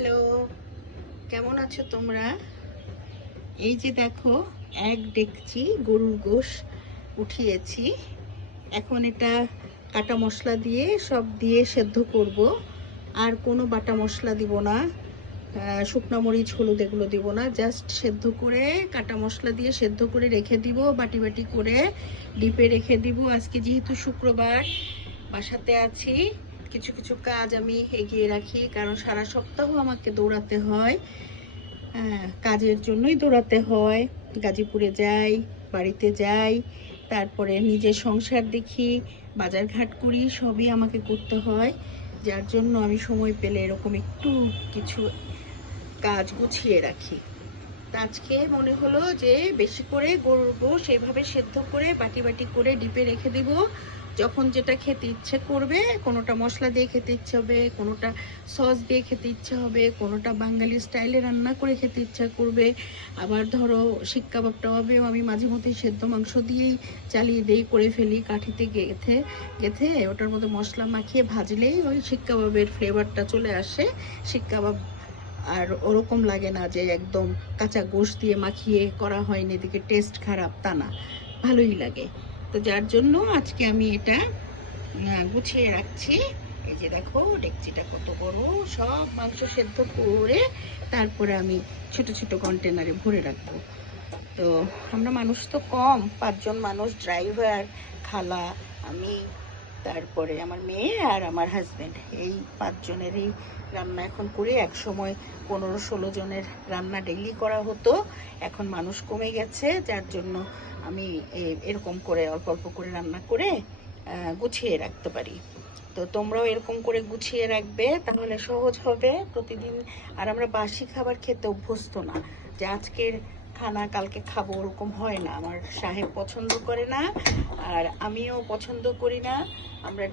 Hello, কেমন আছো তোমরা? এই যে দেখো, এক ডেকচি গরুর গোশ উঠিয়েছি। এখন এটা কাটা মশলা দিয়ে সব দিয়ে সেদ্ধ করব। আর কোনো বাটা মশলা দিব না, শুকনো মরিচ হলুদ এগুলো দিব না, জাস্ট সেদ্ধ করে কাটা মশলা দিয়ে সেদ্ধ করে রেখে দিব, বাটি বাটি করে ডিপে রেখে দিব। আজকে যেহেতু শুক্রবার, বাসাতে আছি, কিছু কিছু কাজ আমি এগিয়ে রাখি, কারণ সারা সপ্তাহ আমাকে দৌড়াতে হয়। হ্যাঁ, কাজের জন্যই দৌড়াতে হয়। গাজীপুরে যাই, বাড়িতে যাই, তারপরে নিজের সংসার দেখি, বাজারঘাট করি, সবই আমাকে করতে হয়। যার জন্য আমি সময় পেলে এরকম একটু কিছু কাজ গুছিয়ে রাখি। তা আজকে মনে হলো যে বেশি করে গরুর গোশ এইভাবে সেদ্ধ করে বাটি বাটি করে ডিপে রেখে দিব। যখন যেটা খেতে ইচ্ছে করবে, কোনোটা মশলা দিয়ে খেতে ইচ্ছে হবে, কোনোটা সস দিয়ে খেতে ইচ্ছে হবে, কোনোটা বাঙালি স্টাইলে রান্না করে খেতে ইচ্ছা করবে। আবার ধরো শিক কাবাব টাবাবেও আমি মাঝে মধ্যে সেদ্ধ মাংস দিয়েই চালিয়ে দিই, করে ফেলি কাঠিতে গেথে গেথে ওটার মধ্যে মশলা মাখিয়ে ভাজলেই ওই শিক কাবাবের ফ্লেভারটা চলে আসে। শিক কাবাব আর ওরকম লাগে না যে একদম কাঁচা গোশ দিয়ে মাখিয়ে করা হয়নি, এদিকে টেস্ট খারাপ, তা না, ভালোই লাগে। তো যার জন্য আজকে আমি এটা গুছিয়ে রাখছি। এই যে দেখো ডেকচিটা কত বড়, সব মাংস সেদ্ধ করে তারপরে আমি ছোট ছোট কন্টেনারে ভরে রাখবো। তো আমরা মানুষ তো কম, 5 জন মানুষ, ড্রাইভার, খালা, আমি, তারপরে আমার মেয়ে আর আমার হাজব্যান্ড, এই 5 জনেরই রান্না এখন করি। এক সময় 15-16 জনের রান্না ডেইলি করা হতো, এখন মানুষ কমে গেছে, যার জন্য আমি এরকম করে অল্প অল্প করে রান্না করে গুছিয়ে রাখতে পারি। তো তোমরাও এরকম করে গুছিয়ে রাখবে, তাহলে সহজ হবে প্রতিদিন। আর আমরা বাসি খাবার খেতে অভ্যস্ত না, যে আজকের খানা কালকে খাবো, ওরকম হয় না। আমার সাহেব পছন্দ করে না, আর আমিও পছন্দ করি না। আমরা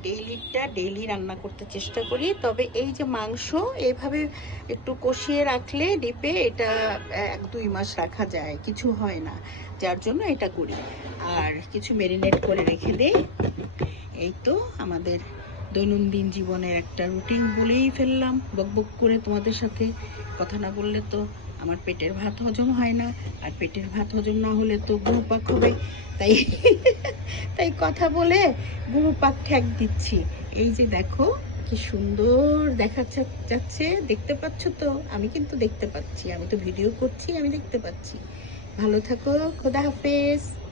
ডেইলি রান্না করতে চেষ্টা করি। তবে এই যে মাংস এইভাবে একটু কষিয়ে রাখলে ডিপে, এটা 1-2 মাস রাখা যায়, কিছু হয় না, যার জন্য এটা করি। আর কিছু মেরিনেট করে রেখে দেই। এই তো আমাদের দৈনন্দিন জীবনের একটা রুটিন বলেই ফেললাম বকবক করে তোমাদের সাথে। কথা না বললে তো আমার পেটের ভাত হজম হয় না, আর পেটের ভাত হজম না হলে তো গুরুপাক হবে। তাই তাই কথা বলে গুরুপাক ঠেক দিচ্ছি। এই যে দেখো কি সুন্দর দেখা যাচ্ছে, দেখতে পাচ্ছ তো? আমি কিন্তু দেখতে পাচ্ছি, আমি তো ভিডিও করছি, আমি দেখতে পাচ্ছি। ভালো থাকো, খোদা হাফেজ।